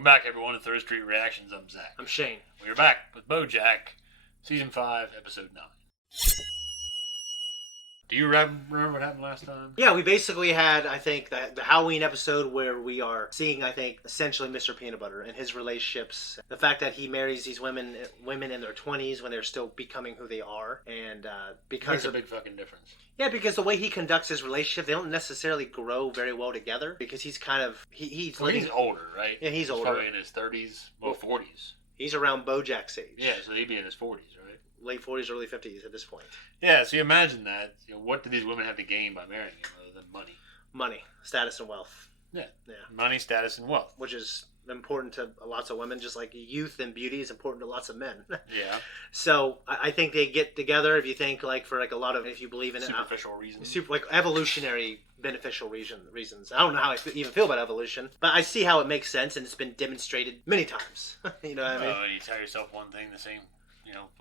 Welcome back, everyone, to ThirdStreet Reactions. I'm Zach. I'm Shane. We're back with BoJack, Season 5, Episode 9. Do you remember what happened last time? Yeah, we basically had, I think, the Halloween episode where we are seeing, I think, essentially Mr. Peanut Butter and his relationships. The fact that he marries these women in their 20s when they're still becoming who they are. And because Makes a big fucking difference. Yeah, because the way he conducts his relationship, they don't necessarily grow very well together. Because he's kind of... He's older, right? Yeah, he's older. Probably in his 30s, well, 40s. He's around BoJack's age. Yeah, so he'd be in his 40s, right? Late 40s, early 50s at this point. Yeah, so you imagine that. You know, what do these women have to gain by marrying him other than money? Money, status, and wealth. Yeah. Money, status, and wealth. Which is important to lots of women, just like youth and beauty is important to lots of men. Yeah. So I think they get together, if you think, like, for like a lot of, if you believe in superficial reasons. Like evolutionary beneficial reasons. I don't know how I even feel about evolution, but I see how it makes sense, and it's been demonstrated many times. You know what I mean? You tell yourself one thing the same,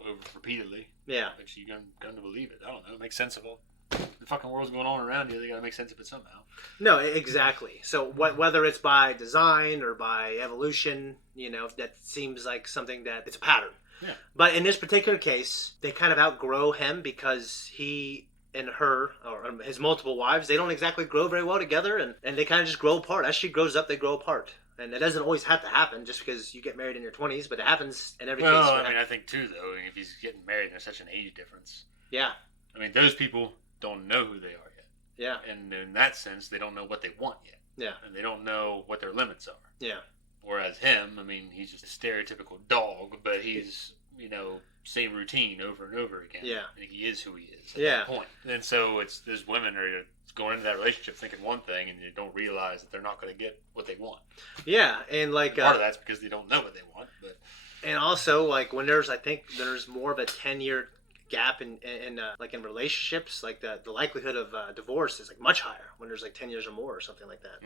over repeatedly. Yeah. But you're going to believe it. I don't know. It makes sense of all the fucking world's going on around you. They got to make sense of it somehow. No, exactly. So whether it's by design or by evolution, that seems like something that it's a pattern. Yeah. But in this particular case, they kind of outgrow him because he and her, or his multiple wives, they don't exactly grow very well together, and they kind of just grow apart. As she grows up, they grow apart. And it doesn't always have to happen just because you get married in your 20s, but it happens in every case. Well, I think, too, though, if he's getting married, there's such an age difference. Yeah. I mean, those people don't know who they are yet. Yeah. And in that sense, they don't know what they want yet. Yeah. And they don't know what their limits are. Yeah. Whereas him, he's just a stereotypical dog, but he's, same routine over and over again. Yeah. And he is who he is at that point. And so those women are going into that relationship thinking one thing, and you don't realize that they're not going to get what they want. Yeah, and like... part of that's because they don't know what they want, but... And also, like, when I think there's more of a 10-year gap in relationships, like the likelihood of divorce is like much higher when there's like 10 years or more or something like that.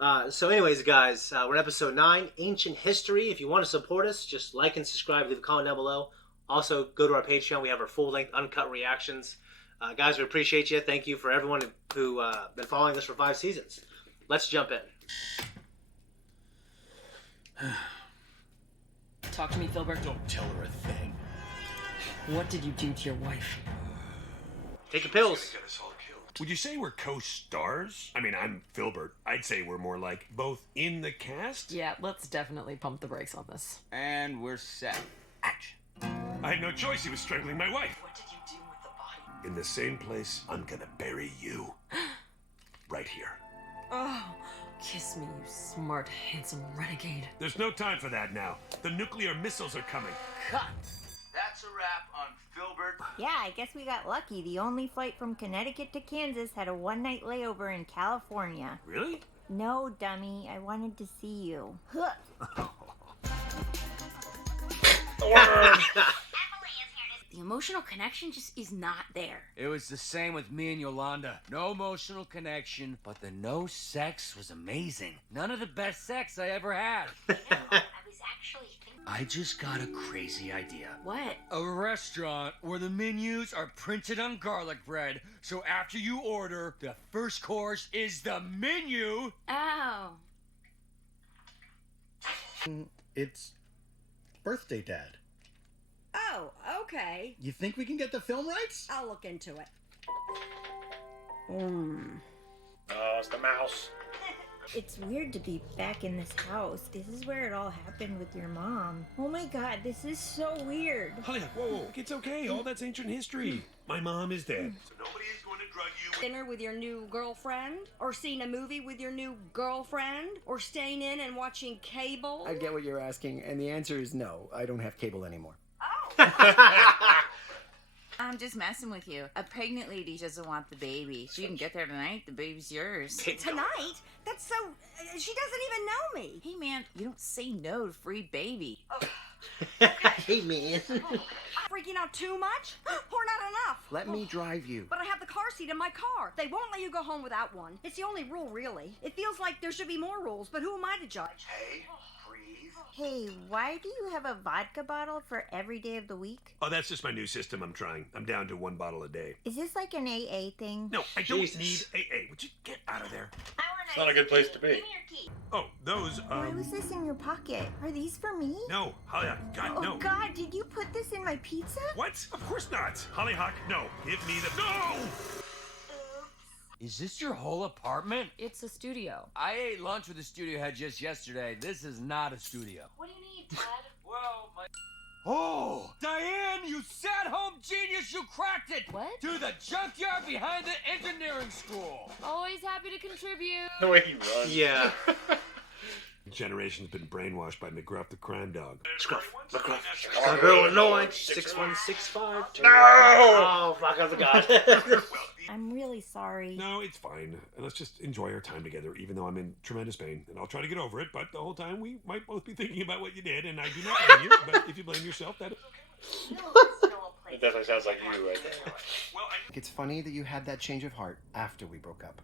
Mm-hmm. So anyways, guys, we're in episode 9, Ancient History. If you want to support us, just like and subscribe, leave a comment down below. Also, go to our Patreon. We have our full-length uncut reactions. Guys, we appreciate you. Thank you for everyone who been following us for 5 seasons. Let's jump in. Talk to me, Filbert. Don't tell her a thing. What did you do to your wife? Take the pills. Would you say we're co-stars? I'm Filbert. I'd say we're more like both in the cast. Yeah, let's definitely pump the brakes on this. And we're set. Action. I had no choice. He was strangling my wife. What did you do with the body? In the same place, I'm gonna bury you. Right here. Oh, kiss me, you smart, handsome renegade. There's no time for that now. The nuclear missiles are coming. Cut. That's a wrap on Filbert. Yeah, I guess we got lucky. The only flight from Connecticut to Kansas had a one-night layover in California. Really? No, dummy. I wanted to see you. The emotional connection just is not there. It was the same with me and Yolanda. No emotional connection, but the no sex was amazing. None of the best sex I ever had. I was actually thinking... I just got a crazy idea. What? A restaurant where the menus are printed on garlic bread, so after you order, the first course is the menu. Oh. It's birthday dad. Oh, okay. You think we can get the film rights? I'll look into it. Oh, it's the mouse. It's weird to be back in this house. This is where it all happened with your mom. Oh my god, this is so weird. Holly, whoa. It's okay. All that's ancient history. My mom is dead. So nobody is going to drug you. Dinner with your new girlfriend? Or seeing a movie with your new girlfriend? Or staying in and watching cable? I get what you're asking, and the answer is no. I don't have cable anymore. I'm just messing with you. A pregnant lady doesn't want the baby. She can get there tonight. The baby's yours. Tonight? That's so... she doesn't even know me. Hey, man, you don't say no to free baby. Hey, man. freaking out too much? Or not enough? Let me drive you. But I have the car seat in my car. They won't let you go home without one. It's the only rule, really. It feels like there should be more rules, but who am I to judge? Hey, breathe. Hey, why do you have a vodka bottle for every day of the week? Oh, that's just my new system I'm trying. I'm down to 1 bottle a day. Is this like an AA thing? No, I don't Jesus. need AA. Would you get out of there? It's not a good place to be. Oh, those, Why was this in your pocket? Are these for me? No, Hollyhock, God, Oh no. God, did you put this in my pizza? What? Of course not. Hollyhock, no. Give me the... No! Is this your whole apartment? It's a studio. I ate lunch with the studio head just yesterday. This is not a studio. What do you need, Dad? Well, my... Oh! Diane, you sat-home genius! You cracked it! What? To the junkyard behind the engineering school! Always happy to contribute. The way he runs. Yeah. Generation's been brainwashed by McGruff the crime dog. Scruff. McGruff. Chicago, Illinois. 6165. No! Oh, fuck, I forgot. I'm really sorry. No, it's fine. Let's just enjoy our time together, even though I'm in tremendous pain. And I'll try to get over it, but the whole time we might both be thinking about what you did, and I do not blame you. But if you blame yourself, that is okay. It definitely sounds like you right there. It's funny that you had that change of heart after we broke up.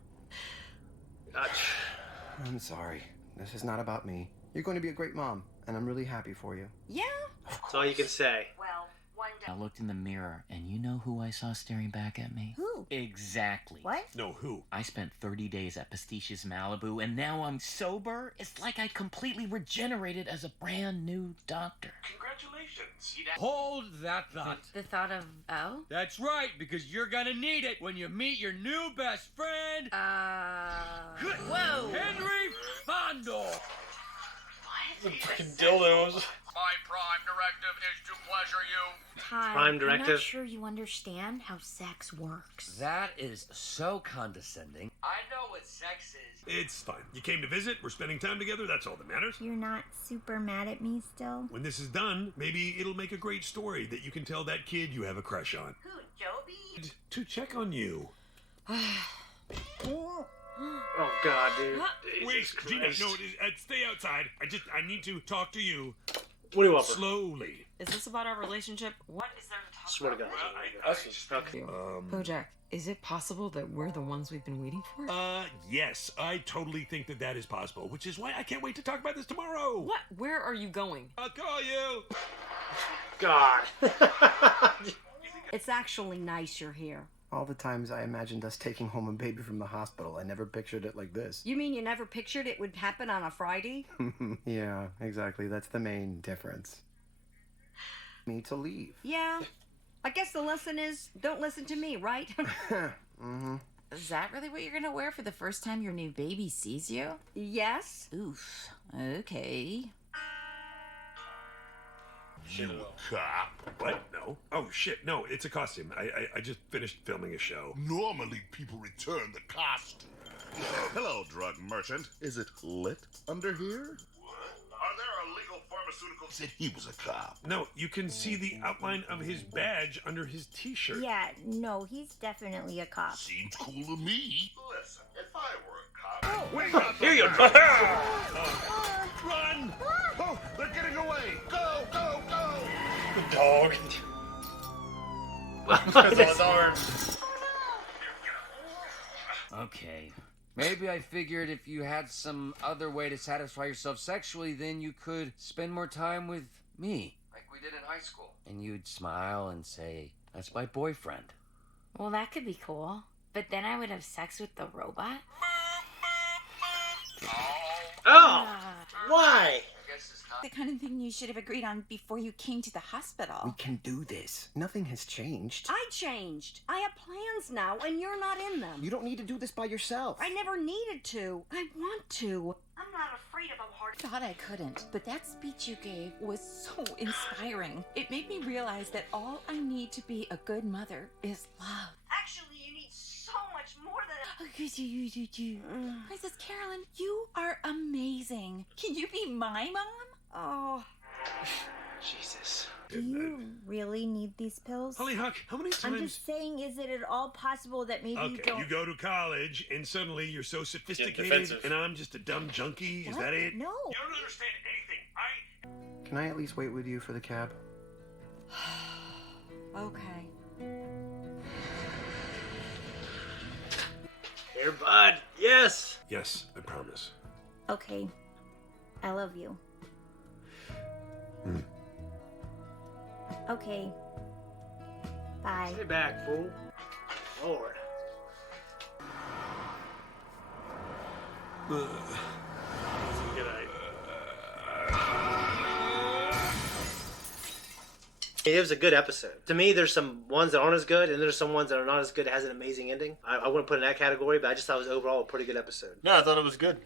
I'm sorry. This is not about me. You're going to be a great mom, and I'm really happy for you. Yeah? That's all you can say. Well, one day. I looked in the mirror, and you know who I saw staring back at me? Who? Exactly. What? No, who? I spent 30 days at Pastiches Malibu, and now I'm sober. It's like I completely regenerated as a brand new doctor. Congratulations. Hold that thought. The thought of, oh? That's right, because you're gonna need it when you meet your new best friend, Whoa! Henry Fonda. The freaking dildos. My prime directive is to pleasure you. Todd, Prime I'm directive. not sure you understand how sex works. That is so condescending. I know what sex is. It's fine. You came to visit. We're spending time together. That's all that matters. You're not super mad at me still? When this is done, maybe it'll make a great story that you can tell that kid you have a crush on. Who, Joby? To check on you. Oh, God, dude. Wait, Jesus Gina, Christ. no, stay outside. I need to talk to you. What do you want? Bro? Slowly. Is this about our relationship? What is there to talk Swear to God. Okay. BoJack, is it possible that we're the ones we've been waiting for? Yes, I totally think that is possible, which is why I can't wait to talk about this tomorrow. What? Where are you going? I'll call you. God. It's actually nice you're here. All the times I imagined us taking home a baby from the hospital, I never pictured it like this. You mean you never pictured it would happen on a Friday? Yeah, exactly. That's the main difference. Me to leave. Yeah. I guess the lesson is don't listen to me, right? Mm-hmm. Is that really what you're gonna wear for the first time your new baby sees you? Yes. Oof. Okay. You cop. What? No. Oh, shit. No, it's a costume. I just finished filming a show. Normally, people return the costume. Hello, drug merchant. Is it lit under here? Are there illegal pharmaceuticals? Said he was a cop. No, you can see the outline of his badge under his t-shirt. Yeah, no, he's definitely a cop. Seems cool to me. Listen, if I were a cop... Wait up! Here you go! Run! Oh, they're getting away! Go, go, go! The dog. That's on his arm. Okay. Maybe I figured if you had some other way to satisfy yourself sexually, then you could spend more time with me. Like we did in high school. And you'd smile and say, that's my boyfriend. Well, that could be cool. But then I would have sex with the robot? Oh! Why? The kind of thing you should have agreed on before you came to the hospital. We can do this. Nothing has changed. I changed. I have plans now, and you're not in them. You don't need to do this by yourself. I never needed to. I want to. I'm not afraid of a hard... Thought I couldn't, but that speech you gave was so inspiring. It made me realize that all I need to be a good mother is love. Actually, you need so much more than... Princess Carolyn, you are amazing. Can you be my mom? Oh. Jesus. Do you really need these pills? Hollyhock, how many times... I'm just saying, is it at all possible that maybe you Okay, don't... you go to college, and suddenly you're so sophisticated, defensive. and I'm just a dumb junkie? Is What? that it? No. You don't understand anything. Can I at least wait with you for the cab? Okay. Here, bud. Yes. Yes, I promise. Okay. I love you. Okay. Bye. Stay back, fool. Lord. That's a good idea. It was a good episode. To me, there's some ones that aren't as good, and there's some ones that are not as good. It has an amazing ending. I wouldn't put it in that category, but I just thought it was overall a pretty good episode. No, I thought it was good.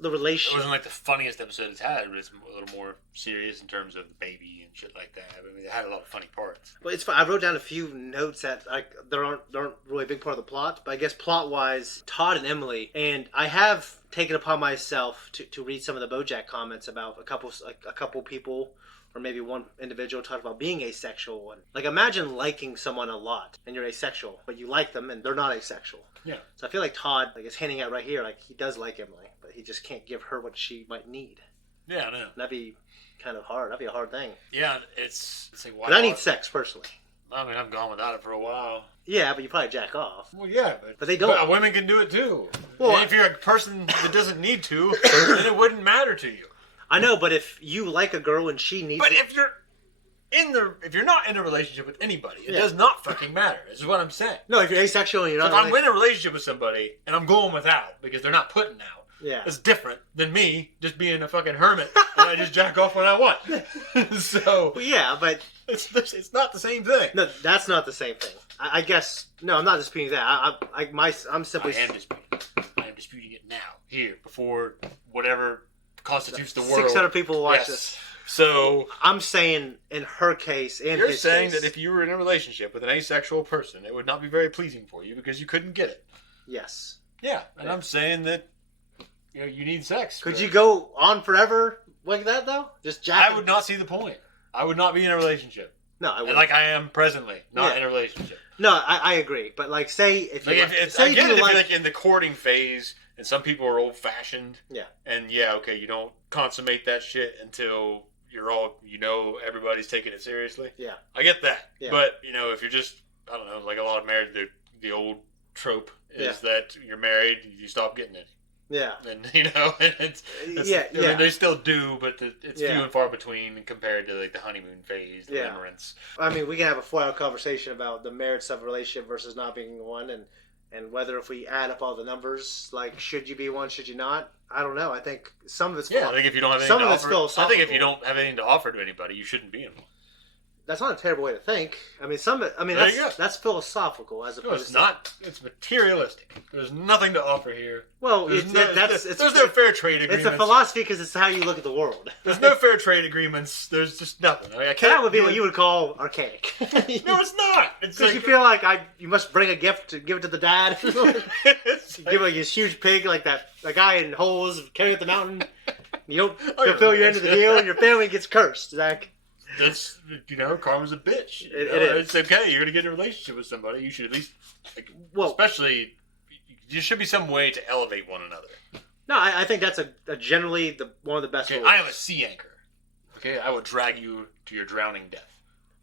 The relationship. It wasn't like the funniest episode it's had, but it's a little more serious in terms of the baby and shit like that. I mean, it had a lot of funny parts. Well, it's fun. I wrote down a few notes that there aren't really a big part of the plot, but I guess plot-wise, Todd and Emily, and I have taken upon myself to read some of the BoJack comments about a couple people, or maybe one individual, talked about being asexual. And like, imagine liking someone a lot and you're asexual, but you like them and they're not asexual. Yeah. So I feel like Todd is hinting at right here, like he does like Emily, but he just can't give her what she might need. Yeah, I know. That'd be kind of hard. That'd be a hard thing. Yeah, it's like, why? But I need sex personally. I mean, I've gone without it for a while. Yeah, but you probably jack off. Well, yeah, but they don't. But women can do it too. Well, and if you're a person that doesn't need to, then it wouldn't matter to you. I know, but if you like a girl and she needs, but if you're not in a relationship with anybody, it does not fucking matter. This is what I'm saying. No, if you're asexual and you're not, if I'm in a relationship with somebody and I'm going without because they're not putting out, yeah, it's different than me just being a fucking hermit and I just jack off when I want. So well, yeah, but it's not the same thing. No, that's not the same thing. I guess no, I'm not disputing that. I'm simply. I am disputing it now, here, before whatever constitutes the world. 600 people watch this. So I'm saying, in her case, you're saying that if you were in a relationship with an asexual person, it would not be very pleasing for you because you couldn't get it. Yes. Yeah, and I'm saying that you need sex. Could you go on forever like that though? Just jack. I would not see the point. I would not be in a relationship. No, I wouldn't. Like I am presently, not in a relationship. No, I agree. But like, say if you if you're like in the courting phase. And some people are old-fashioned. Yeah. And yeah, okay, you don't consummate that shit until you're all, everybody's taking it seriously. Yeah. I get that. Yeah. But, if you're just, I don't know, like a lot of married, the old trope is that you're married, you stop getting it. Yeah. And, it's I mean, they still do, but it's few and far between compared to, like, the honeymoon phase, the limerence. I mean, we can have a 4-hour conversation about the merits of a relationship versus not being one, and whether if we add up all the numbers, like, should you be one, should you not? I don't know. I think some of it's I think if you don't have anything to offer, I think if you don't have anything to offer to anybody, you shouldn't be in one. That's not a terrible way to think. I mean, that's philosophical as opposed to... It's not. It's materialistic. There's nothing to offer here. Well, there's no fair trade agreements. It's a philosophy because it's how you look at the world. There's no fair trade agreements. There's just nothing. I mean, that would be what you would call archaic. No, it's not. It's because you feel like you must bring a gift to give it to the dad. Give like this huge pig like that guy in Holes carry it the mountain. You don't fulfill your end of the deal, and your family gets cursed, Zach. That's, karma's a bitch. It is. It's okay. You're going to get in a relationship with somebody. You should at least, especially, there should be some way to elevate one another. No, I think that's generally one of the best rules. I am a sea anchor. Okay, I will drag you to your drowning death.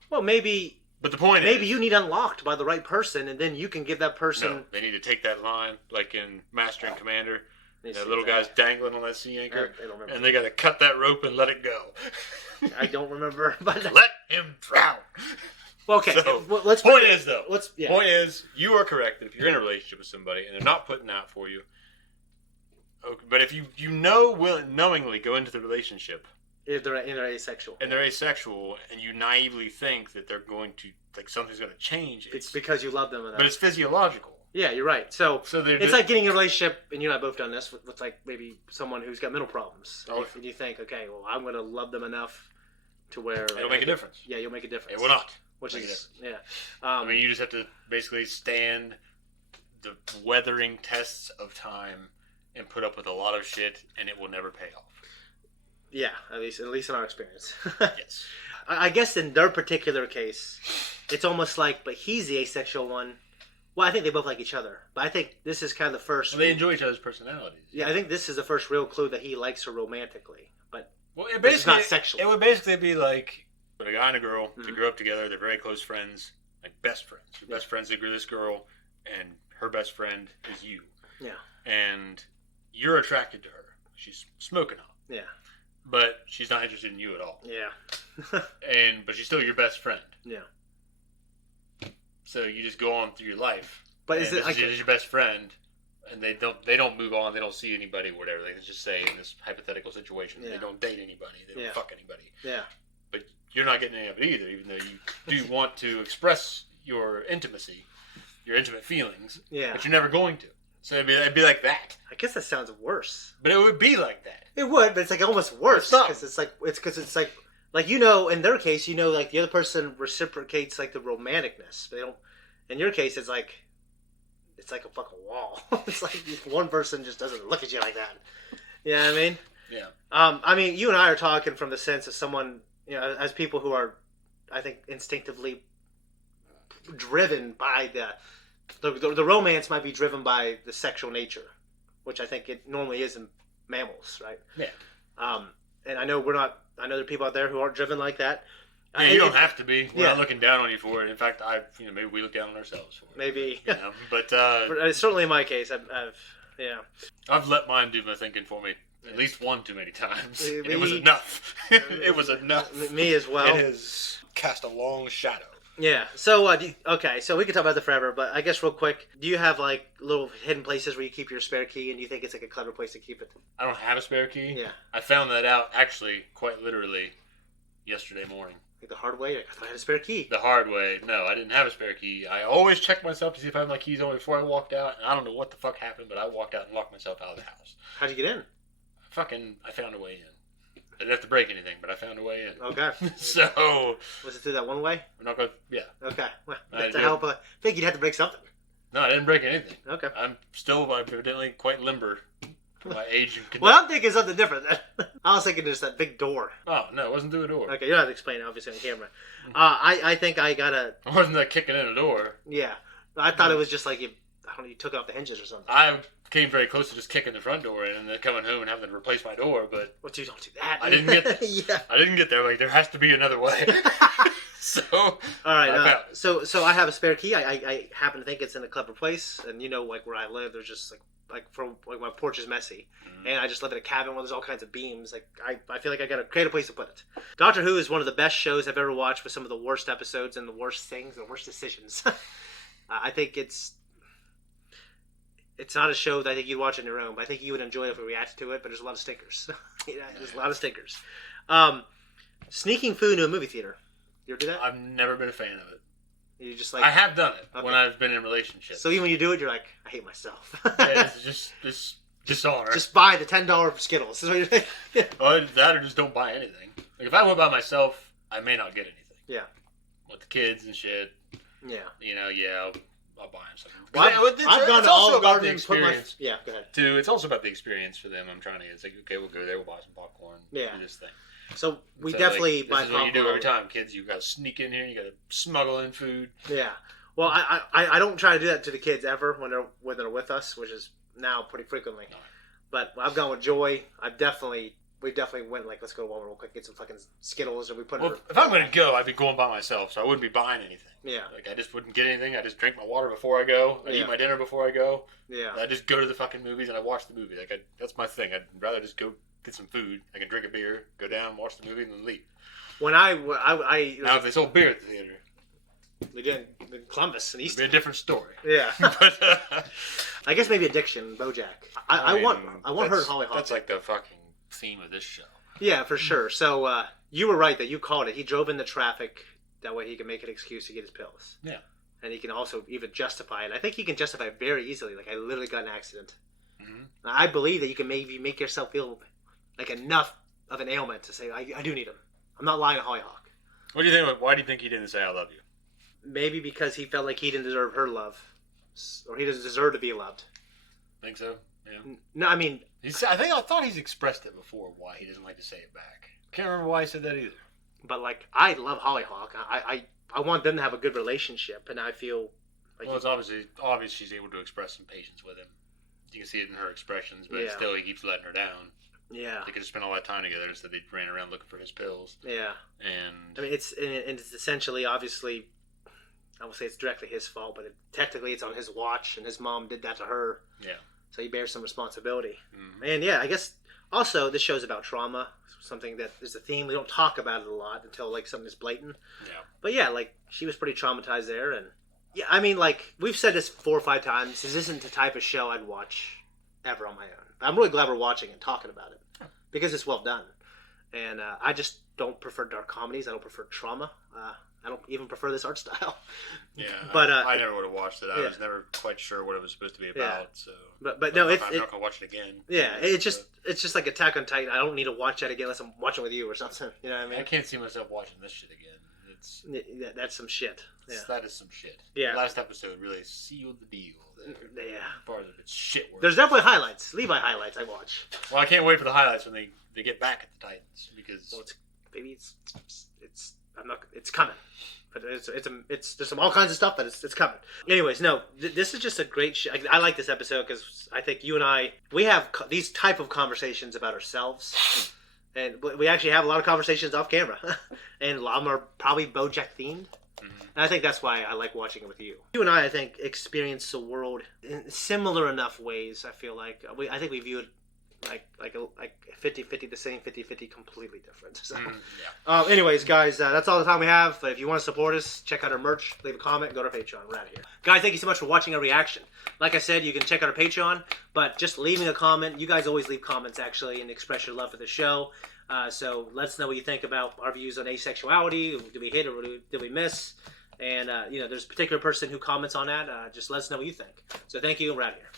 Well, maybe. But the point maybe you need unlocked by the right person, and then you can give that person. No, they need to take that line, like in Master and Commander. That little guy's dangling on that sea anchor, and they got to cut that rope and let it go. I don't remember. But let him drown. Well, okay. So, point is, you are correct that if you're in a relationship with somebody and they're not putting out for you, okay, but if you knowingly go into the relationship, if they're asexual, and you naively think that they're going to, like, something's going to change, it's because you love them enough. But it's physiological. Yeah, you're right. So it's like getting in a relationship, and you and I both done this with like maybe someone who's got mental problems. Oh. And you think, okay, well, I'm going to love them enough to where it'll make a difference. Yeah, you'll make a difference. It will not. Which is I mean, you just have to basically stand the weathering tests of time and put up with a lot of shit, and it will never pay off. Yeah, at least in our experience. Yes. I guess in their particular case, it's almost like, but he's the asexual one. Well, I think they both like each other, but I think this is kind of the first. Well, they enjoy each other's personalities. Yeah, I think this is the first real clue that he likes her romantically, but it's not sexually. It would basically be like But a guy and a girl, they grew up together. They're very close friends, like best friends. Your best friends agree with this girl, and her best friend is you. Yeah. And you're attracted to her. She's smoking hot. Yeah. But she's not interested in you at all. Yeah. But she's still your best friend. Yeah. So you just go on through your life. But is it like she's your best friend, and they don't move on. They don't see anybody, or whatever. They just say in this hypothetical situation, they don't date anybody. They don't fuck anybody. Yeah. But you're not getting any of it either, even though you do want to express your intimacy, your intimate feelings. Yeah. But you're never going to. So it'd be like that. I guess that sounds worse. But it would be like that. It would, but it's like almost worse because it's like in their case, like the other person reciprocates like the romanticness. They don't. In your case, it's like a fucking wall. It's like one person just doesn't look at you like that. You know what I mean? Yeah. I mean, you and I are talking from the sense of someone, as people who are, I think, instinctively driven by the romance might be driven by the sexual nature, which I think it normally is in mammals, right? Yeah. And I know there are people out there who aren't driven like that. Yeah, you don't have to be. We're not looking down on you for it. In fact, maybe we look down on ourselves for it. Maybe. But certainly in my case, I've let mine do my thinking for me at least one too many times. It was enough. It was enough. Me as well. It has cast a long shadow. Yeah. So okay. So we can talk about that forever, but I guess real quick, do you have like little hidden places where you keep your spare key, and do you think it's like a clever place to keep it? I don't have a spare key. Yeah. I found that out actually quite literally yesterday morning. Like the hard way? I thought I had a spare key. The hard way. No, I didn't have a spare key. I always check myself to see if I have my keys on before I walked out, and I don't know what the fuck happened, but I walked out and locked myself out of the house. How'd you get in? I found a way in. I didn't have to break anything, but I found a way in. Okay. So... Was it through that one way? We're not going to... Yeah. Okay. Well, that's a help. I think you'd have to break something. No, I didn't break anything. Okay. I'm evidently quite limber for my age and condition. Well, I'm thinking something different. I was thinking just that big door. Oh, no, it wasn't through a door. Okay, you don't have to explain it, obviously, on camera. I think I got a... It wasn't like kicking in a door. Yeah. I thought it was just like you took off the hinges or something. I came very close to just kicking the front door in and then coming home and having to replace my door, but... Well, you don't do that. I didn't get there. I didn't get there. Like, there has to be another way. So... All right, so I have a spare key. I happen to think it's in a clever place, and like where I live, there's just like my porch is messy, and I just live in a cabin where there's all kinds of beams. Like I feel like I got to create a place to put it. Doctor Who is one of the best shows I've ever watched, with some of the worst episodes and the worst things, the worst decisions. I think it's not a show that I think you'd watch on your own, but I think you would enjoy it if we reacted to it. But there's a lot of stinkers. There's a lot of stinkers. Sneaking food into a movie theater. You ever do that? I've never been a fan of it. You just like... I have done it when I've been in relationships. So even when you do it, you're like, I hate myself. Yeah, it's just dishonor. Just buy the $10 Skittles. Is what you're like. Yeah. Or that, or just don't buy anything. Like if I went by myself, I may not get anything. Yeah. With the kids and shit. Yeah. I'll buy them something. Well, I've gone to Olive Garden and put my... Yeah, go ahead. Too, it's also about the experience for them. I'm trying to... It's like, okay, we'll go there, we'll buy some popcorn. Yeah. Do this thing. So we definitely buy popcorn. This is what you do every time, kids. You got to sneak in here. You got to smuggle in food. Yeah. Well, I don't try to do that to the kids ever when they're with us, which is now pretty frequently. No. But I've gone with Joy. We definitely went like, let's go to Walmart real quick, get some fucking Skittles, or we put. Well, if I'm going to go, I'd be going by myself, so I wouldn't be buying anything. Yeah. Like I just wouldn't get anything. I just drink my water before I go. I eat my dinner before I go. Yeah. I just go to the fucking movies and I watch the movie. Like that's my thing. I'd rather just go get some food. I can drink a beer, go down, watch the movie, and then leave. When now if they sold beer at the theater, we did in Columbus and East. It'd be a different story. Yeah. But I guess maybe addiction, BoJack. I want her and Hollyhock. That's like the fucking theme of this show. Yeah, for sure. So you were right that you called it. He drove in the traffic. That way he can make an excuse to get his pills. Yeah. And he can also even justify it. I think he can justify it very easily. Like, I literally got in an accident. Mm-hmm. I believe that you can maybe make yourself feel like enough of an ailment to say, I do need him. I'm not lying to Hollyhock. What do you think? Why do you think he didn't say I love you? Maybe because he felt like he didn't deserve her love. Or he doesn't deserve to be loved. Think so? Yeah. No, I mean... I thought he's expressed it before, why he doesn't like to say it back. Can't remember why he said that either. But, like, I love Hollyhock. I want them to have a good relationship, and I feel... like it's obvious she's able to express some patience with him. You can see it in her expressions, but still he keeps letting her down. Yeah. They could have spent all that time together instead they ran around looking for his pills. Yeah. And I mean, it's essentially, obviously, I won't say it's directly his fault, but technically it's on his watch, and his mom did that to her. Yeah. So he bears some responsibility. Mm-hmm. And yeah, I guess also this show's about trauma, something that is a theme. We don't talk about it a lot until like something is blatant. Yeah. But yeah, like she was pretty traumatized there, and yeah, I mean, like we've said this 4 or 5 times. This isn't the type of show I'd watch ever on my own. I'm really glad we're watching and talking about it because it's well done. And I just don't prefer dark comedies. I don't prefer trauma. I don't even prefer this art style. Yeah, but I never would have watched it. I was never quite sure what it was supposed to be about. So, but no, I'm not gonna watch it again. Yeah, it's just like Attack on Titan. I don't need to watch that again unless I'm watching with you or something. You know what I mean? I can't see myself watching this shit again. That's some shit. Yeah. That is some shit. Yeah. The last episode really sealed the deal. Yeah. As far as it's shit work. There's definitely highlights. Levi highlights I watch. Well, I can't wait for the highlights when they get back at the Titans because. Well, it's coming. But there's some all kinds of stuff, but it's coming. Anyways, no, this is just a great show. I like this episode because I think you and we have these type of conversations about ourselves, and we actually have a lot of conversations off camera, and a lot of them are probably BoJack themed. Mm-hmm. And I think that's why I like watching it with you. You and I think, experience the world in similar enough ways. I feel like I think we view it like 50-50 the same, 50-50 completely different. So, anyways, guys, that's all the time we have. If you want to support us, check out our merch, leave a comment, go to our Patreon. We're out of here. Guys, thank you so much for watching our reaction. Like I said, you can check out our Patreon, but just leaving a comment. You guys always leave comments, actually, and express your love for the show. So let us know what you think about our views on asexuality. Did we hit or did we miss? And, there's a particular person who comments on that. Just let us know what you think. So thank you, and we're out of here.